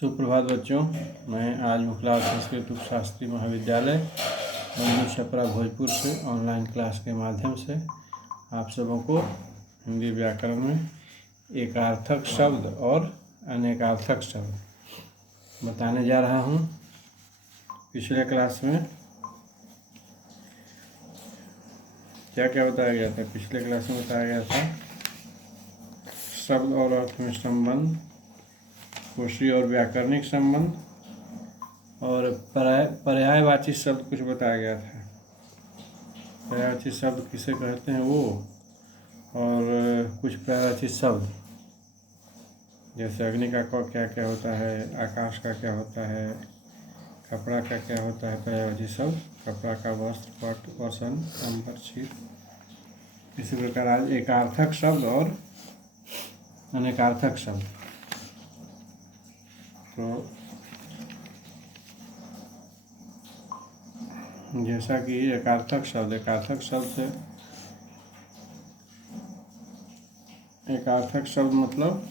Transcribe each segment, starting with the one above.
सुप्रभात बच्चों, मैं आज मुखलाल संस्कृत उपशास्त्री महाविद्यालय मंदिर छपरा भोजपुर से ऑनलाइन क्लास के माध्यम से आप सबों को हिंदी व्याकरण में एकार्थक शब्द और अनेकार्थक शब्द बताने जा रहा हूँ। पिछले क्लास में क्या क्या बताया गया था? पिछले क्लास में बताया गया था शब्द और अर्थ में संबंध, कोशीय और व्याकरणिक संबंध और पर्यायवाची शब्द कुछ बताया गया था। पर्यायवाची शब्द किसे कहते हैं वो, और कुछ पर्यायवाची शब्द जैसे अग्नि का क्या क्या होता है, आकाश का क्या होता है, कपड़ा का क्या होता है। पर्यायवाची शब्द कपड़ा का वस्त्र, पट, वसन, अंबर, छिप। इसी प्रकार आज एकार्थक शब्द और अनेकार्थक शब्द। तो जैसा कि एकार्थक शब्द से एकार्थक शब्द मतलब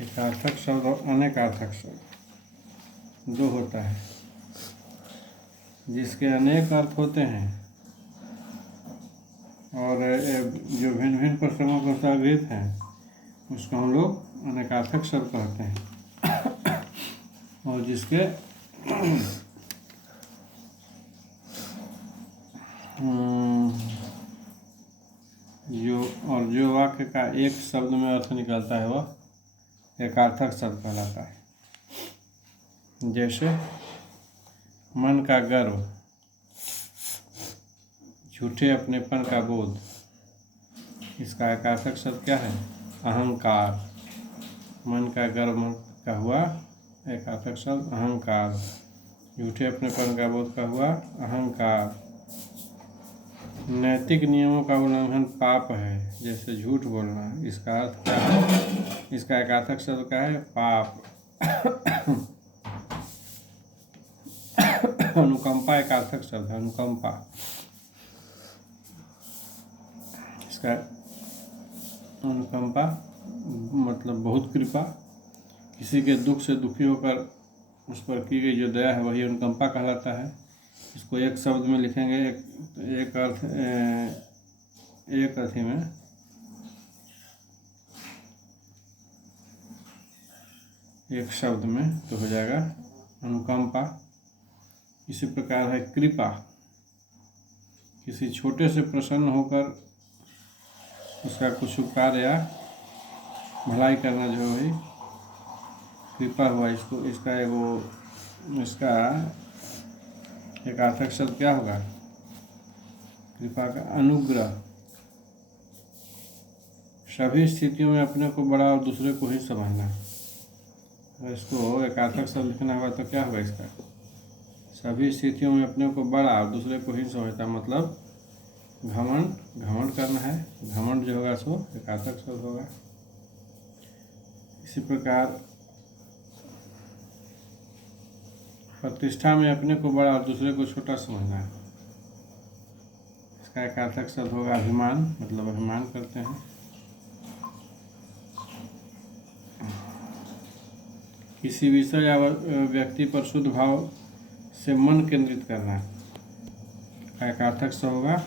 एकार्थक शब्द और अनेकार्थक शब्द दो होता है। जिसके अनेक अर्थ होते हैं और जो भिन्न भिन्न प्रसंगों को संग्रहित हैं उसको हम लोग अनेकार्थक शब्द कहते हैं। और जिसके जो वाक्य का एक शब्द में अर्थ निकलता है वह एकार्थक शब्द कहलाता है। जैसे मन का गर्व, झूठे अपनेपन का बोध, इसका एकार्थक शब्द क्या है? अहंकार। मन का गर्व का हुआ एकार्थक शब्द अहंकार। झूठे अपनेपन का बोध का हुआ अहंकार। नैतिक नियमों का उल्लंघन पाप है, जैसे झूठ बोलना, इसका अर्थ क्या है? इसका एकार्थक शब्द क्या है? पाप। अनुकंपा एकार्थक शब्द है, अनुकंपा। इसका अनुकंपा मतलब बहुत कृपा, किसी के दुख से दुखी होकर उस पर की गई जो दया है वही अनुकंपा कहलाता है। इसको एक शब्द में लिखेंगे, एक अर्थी में एक शब्द में तो हो जाएगा अनुकंपा। इसी प्रकार है कृपा, किसी छोटे से प्रसन्न होकर उसका कुछ उपकार या भलाई करना जो है कृपा हुआ। इसका एकार्थक शब्द क्या होगा? कृपा का अनुग्रह। सभी स्थितियों में अपने को बड़ा और दूसरे को ही समझना। अगर इसको एकार्थक शब्द लिखना होगा तो क्या होगा? इसका सभी स्थितियों में अपने को बड़ा और दूसरे को ही समझता, मतलब घमंड करना है। घमंड जो होगा सो एकार्थक शब्द होगा। इसी प्रकार प्रतिष्ठा में अपने को बड़ा और दूसरे को छोटा समझना है। इसका एकार्थक शब्द होगा अभिमान, मतलब अभिमान करते हैं। किसी विषय या व्यक्ति पर शुद्ध भाव से मन केंद्रित करना का एकार्थक शब्द होगा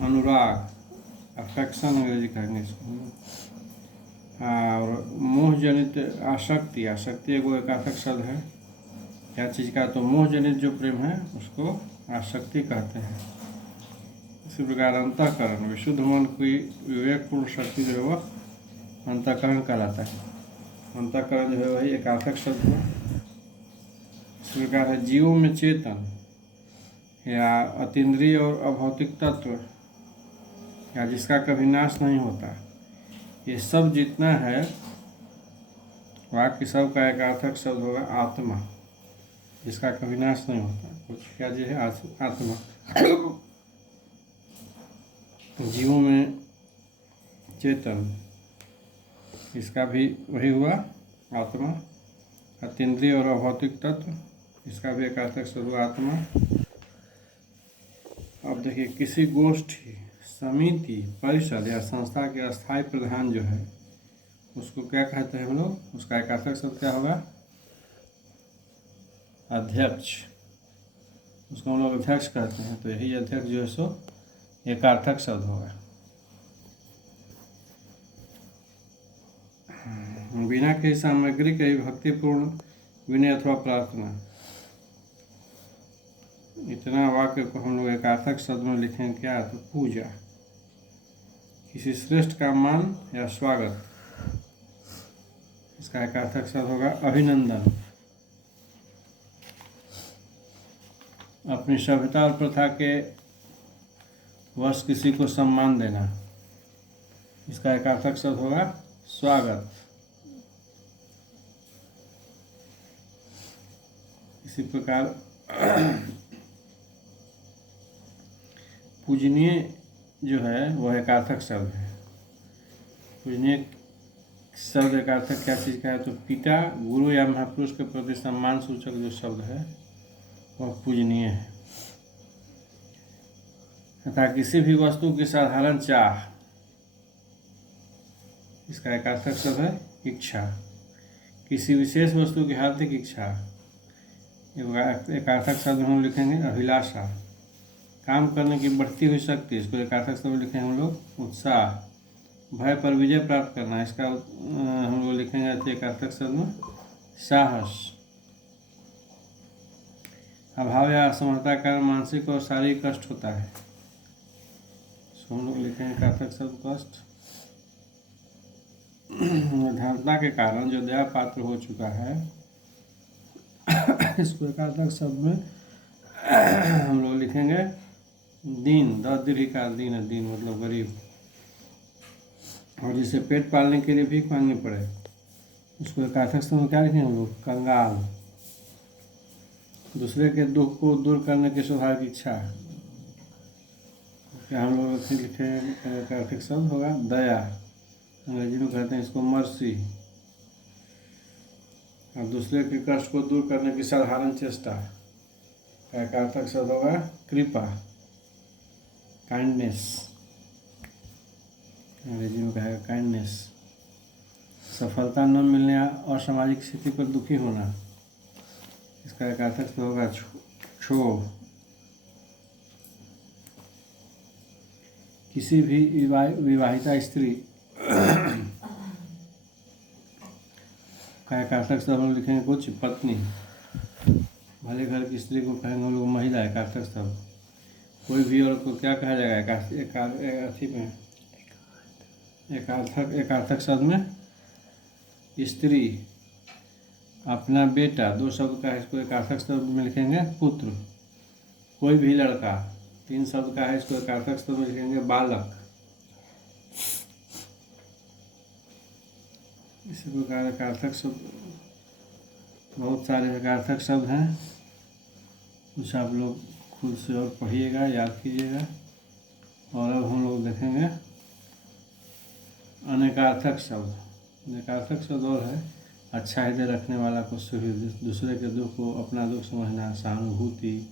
अनुराग, अफेक्शन अंग्रेजी कहेंगे इसको। और मोह जनित आसक्ति एक एकार्थक शब्द है। क्या चीज़ का? तो मोह जनित जो प्रेम है उसको आसक्ति कहते हैं। इसी प्रकार अंतःकरण, विशुद्ध मन की विवेकपूर्ण शक्ति जो है वह अंतःकरण कहलाता है। अंतःकरण जो है वही एकार्थक शब्द है। इस प्रकार है जीवों में चेतन या अतीन्द्रिय और अभौतिक तत्व, या जिसका कभी नाश नहीं होता, ये सब जितना है वाक्य सब का एकार्थक शब्द होगा आत्मा, जिसका कभी नाश नहीं होता। कुछ क्या जी है? आत्मा। जीवों में चेतन, इसका भी वही हुआ आत्मा। अतीन्द्रिय और अभौतिक तत्व, इसका भी एकार्थक शब्द हुआ आत्मा। अब देखिए, किसी गोष्ठी, समिति, परिषद या संस्था के अस्थायी प्रधान जो है उसको क्या कहते हैं हम लोग, उसका एकार्थक शब्द क्या होगा, अध्यक्ष। उसको हम लोग अध्यक्ष कहते हैं, तो यही अध्यक्ष जो है सो एकार्थक शब्द होगा। बिना किसी सामग्री के भक्तिपूर्ण विनय अथवा प्रार्थना, इतना वाक्य को हम लोग एकार्थक शब्द में लिखेंगे क्या, तो पूजा, किसी श्रेष्ठ का मान या स्वागत, इसका एकार्थक शब्द होगा अभिनंदन। अपनी सभ्यता और प्रथा के वश किसी को सम्मान देना, इसका एकार्थक शब्द होगा स्वागत। इसी प्रकार पूजनीय जो है वह एकार्थक शब्द है। पूजनीय शब्द एकार्थक क्या चीज़ का है, तो पिता, गुरु या महापुरुष के प्रति सम्मान सूचक जो शब्द है वह पूजनीय है। तथा किसी भी वस्तु की साधारण चाह, इसका एकार्थक शब्द है इच्छा। किसी विशेष वस्तु की हार्दिक इच्छा, एकार्थक शब्द हम लिखेंगे अभिलाषा। काम करने की बढ़ती हुई शक्ति, इसको एकार्थक शब्द लिखेंगे हम लोग उत्साह। भय पर विजय प्राप्त करना, इसका हम लोग लिखेंगे एकार्थक शब्द में साहस। अभाव या असमर्थता का मानसिक और शारीरिक कष्ट होता है, इसको हम लोग लिखेंगे एकार्थक शब्द कष्ट। निर्धनता के कारण जो दया पात्र हो चुका है, इसको एकार्थक शब्द में हम लोग लिखेंगे दीन, दीर्घिकार दीन है, दीन मतलब गरीब। और जिसे पेट पालने के लिए भीख मांगनी पड़े, उसको एकार्थक शब्द में क्या लिखेंगे हम लोग, कंगाल। दूसरे के दुख को दूर करने की स्वाभाविक इच्छा, क्या हम लोग लिखेंगे एकार्थक शब्द होगा दया, अंग्रेजी में कहते हैं इसको मर्सी। और दूसरे के कष्ट को दूर करने की साधारण चेष्टा, एकार्थक शब्द होगा कृपा, काइंडनेस, अंग्रेजी में कहेगा काइंडनेस। सफलता न मिलने या असामाजिक स्थिति पर दुखी होना, इसका एकार्थक शब्द होगा क्षोभ। किसी भी विवाहिता स्त्री का एकार्थक शब्द हम लिखेंगे कुछ पत्नी। भले घर की स्त्री को कहेंगे हम लोग महिला, एकार्थक शब्द। कोई भी औरत को क्या कहा जाएगा एकार्थक शब्द में स्त्री। अपना बेटा, दो शब्द का है, इसको एकार्थक शब्द में लिखेंगे पुत्र। कोई भी लड़का, तीन शब्द का है, इसको एकार्थक शब्द में लिखेंगे बालक। इसी प्रकार एकार्थक शब्द बहुत सारे एकार्थक शब्द हैं, कुछ आप लोग खुद से और पढ़िएगा, याद कीजिएगा। और अब हम लोग देखेंगे अनेकार्थक शब्द। अनेकार्थक शब्द और है अच्छा हृदय रखने वाला को सुहृद, दूसरे के दुख को अपना दुख समझना, सहानुभूति,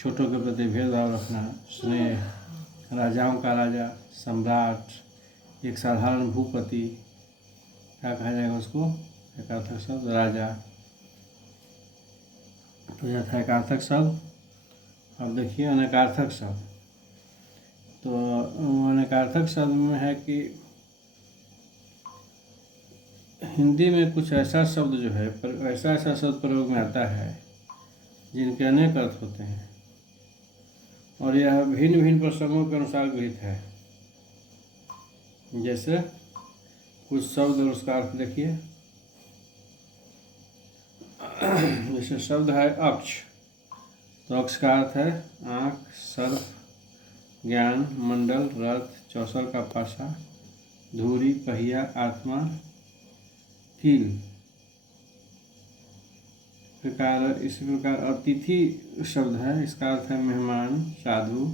छोटों के प्रति भेदभाव रखना, स्नेह, राजाओं का राजा, सम्राट, एक साधारण भूपति, क्या कहा जाएगा उसको, एकार्थक शब्द राजा। तो यह था एकार्थक शब्द। अब देखिए अनेकार्थक शब्द। तो अनेकार्थक शब्द में है कि हिंदी में कुछ ऐसा शब्द जो है ऐसा शब्द प्रयोग में आता है जिनके अनेक अर्थ होते हैं, और यह भिन्न भिन्न प्रसंगों के अनुसार गृहीत है। जैसे कुछ शब्द और उसका अर्थ देखिए। जैसे शब्द है अक्ष, तो अक्ष का अर्थ है आँख, सर्प, ज्ञान, मंडल, रथ, चौसर का पासा, धुरी, पहिया, आत्मा, कील। इसी प्रकार अतिथि शब्द है, इसका अर्थ है मेहमान, साधु,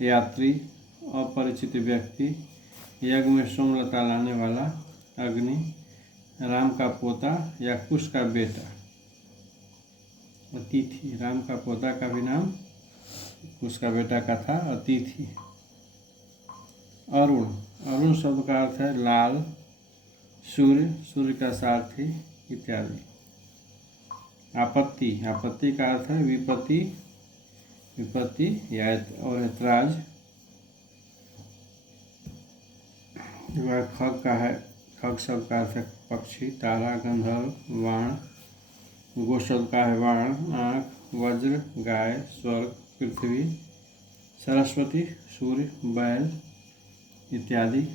यात्री, अपरिचित व्यक्ति, यज्ञ में सोमलता लाने वाला, अग्नि, राम का पोता या कुश का बेटा। अतिथि, राम का पोता का भी नाम कुश का बेटा का था अतिथि। अरुण, अरुण शब्द का अर्थ है लाल, सूर्य, सूर्य का सारथी इत्यादि। आपत्ति, आपत्ति का अर्थ है विपत्ति, विपत्ति या और ऐतराज। खग का है, खग शब्द का अर्थ है पक्षी, तारा, गंधर्व, वाण। गो शब्द का है वाण, आँख, वज्र, गाय, स्वर्ग, पृथ्वी, सरस्वती, सूर्य, बैल इत्यादि।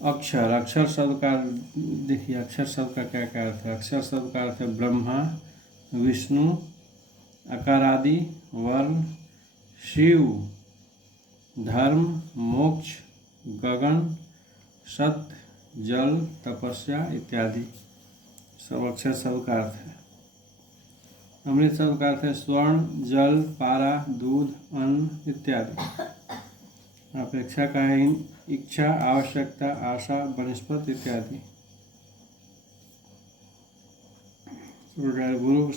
अक्षर, अक्षर शब्द का देखिए, अक्षर शब्द का क्या क्या अर्थ है। अक्षर शब्द का अर्थ है ब्रह्मा, विष्णु, अकारादि, वर्ण, शिव, धर्म, मोक्ष, गगन, सत्य, जल, तपस्या इत्यादि सब अक्षर शब्द का अर्थ है। अमृत शब्द का अर्थ है स्वर्ण, जल, पारा, दूध, अन्न इत्यादि। अपेक्षा का है इच्छा, आवश्यकता, आशा, वनस्पति इत्यादि। गुरु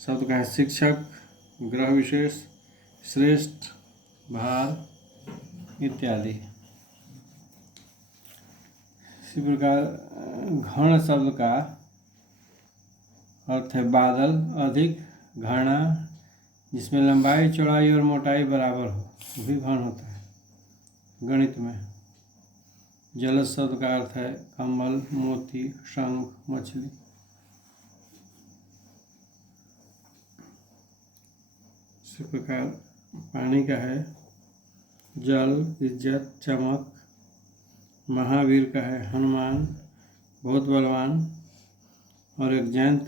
शब्द का है शिक्षक, ग्रह विशेष, श्रेष्ठ, भार इत्यादि। इसी प्रकार घन शब्द का अर्थ है बादल, अधिक, घना, जिसमें लंबाई, चौड़ाई और मोटाई बराबर हो, भी घन होता है गणित में। जलज शब्द का अर्थ है कमल, मोती, शंख, मछली। इसी प्रकार पानी का है जल, इज्जत, चमक। महावीर का है हनुमान, बहुत बलवान। और एक जैन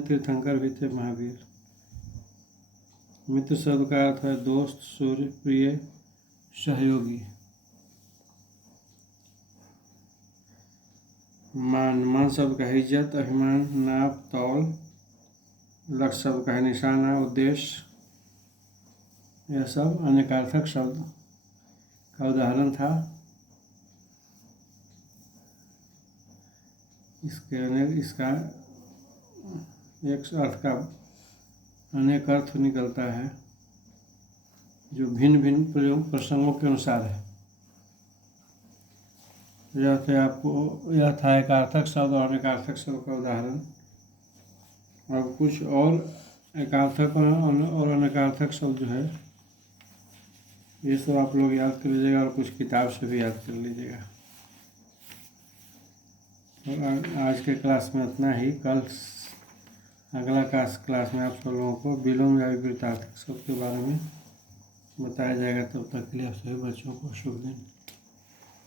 तीर्थंकर भी थे महावीर। मित्र शब्द का अर्थ है दोस्त, सूर्य, प्रिय, सहयोगी। मान, मान शब्द का है इज्जत, अभिमान, नाप, तौल। लक्ष्य शब्द का है निशाना, उद्देश्य। यह सब अनेकार्थक शब्द का उदाहरण था। इसका एक अर्थ का अनेक अर्थ निकलता है, जो भिन्न भिन्न प्रयोग प्रसंगों के अनुसार है। यह था एकार्थक शब्द और अनेकार्थक शब्द का उदाहरण। अब कुछ और एकार्थक और अनेकार्थक शब्द जो है ये सब आप लोग याद कर लीजिएगा, और कुछ किताब से भी याद कर लीजिएगा। और आज के क्लास में इतना ही। कल अगला क्लास में आप सब लोगों को विलोम या विपरीतार्थक शब्द के बारे में बताया जाएगा। तब तक के लिए आप सभी बच्चों को शुभ दिन।